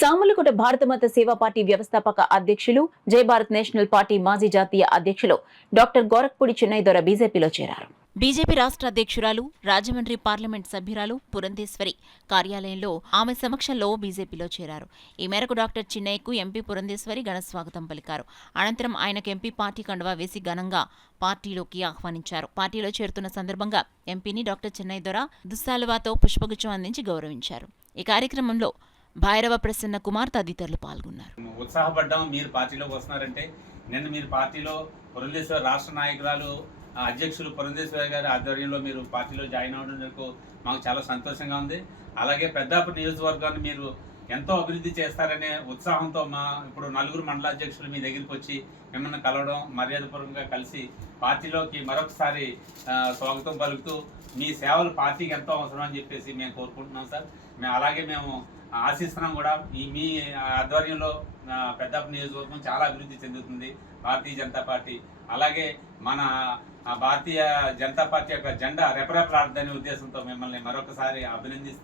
సామర్లకోట భారత మత సేవా పార్టీ వ్యవస్థాపక అధ్యక్షులు జై భారత్ నేషనల్ పార్టీ మాజీ జాతీయ అధ్యక్షులు డాక్టర్ గోరఖ్పూడి చిన్నయ్య దొర బీజేపీలో చేరారు. బీజేపీ రాష్ట్ర అధ్యక్షురాలు, రాజమండ్రి పార్లమెంట్ సభ్యురాలు పురంధేశ్వరి కార్యాలయంలో ఆమె సమక్షంలో బీజేపీలో చేరారు. ఈ మేరకు డాక్టర్ చిన్నయ్యకు ఎంపీ పురంధేశ్వరి ఘనస్వాగతం పలికారు. అనంతరం ఆయనకు ఎంపీ పార్టీ కండువా వేసి ఘనంగా పార్టీలోకి ఆహ్వానించారు. పార్టీలో చేరుతున్న సందర్భంగా ఎంపీని డాక్టర్ చిన్నయ్య దొర దుస్సాలువాతో పుష్పగుచ్చం అందించి గౌరవించారు. ఈ కార్యక్రమంలో భైరవ ప్రసన్న కుమార్ తదితరులు పాల్గొన్నారు. ఉత్సాహపడ్డాం మీరు పార్టీలోకి వస్తున్నారంటే. నిన్న మీరు పార్టీలో పురంధేశ్వరి రాష్ట్ర నాయకురాలు అధ్యక్షులు పురంధేశ్వరి గారి ఆధ్వర్యంలో మీరు పార్టీలో జాయిన్ అవ్వడానికి మాకు చాలా సంతోషంగా ఉంది. అలాగే పెద్దాపురం నియోజకవర్గాన్ని మీరు ఎంతో అభివృద్ధి చేస్తారనే ఉత్సాహంతో ఇప్పుడు నలుగురు మండలాధ్యక్షులు మీ దగ్గరికి వచ్చి మిమ్మల్ని కలవడం, మర్యాదపూర్వకంగా కలిసి పార్టీలోకి మరొకసారి స్వాగతం పలుకుతూ మీ సేవలు పార్టీకి ఎంతో అవసరం అని చెప్పేసి మేము కోరుకుంటున్నాం సార్. అలాగే మేము ఆశిస్తున్నాం కూడా. మీ ఆధ్వర్యంలో పెద్దాపురం నియోజకవర్గం చాలా అభివృద్ధి చెందుతుంది భారతీయ జనతా పార్టీ. అలాగే మన భారతీయ జనతా పార్టీ యొక్క జెండా రెపరెపలాడదనే ఉద్దేశంతో మిమ్మల్ని మరొకసారి అభినందిస్తూ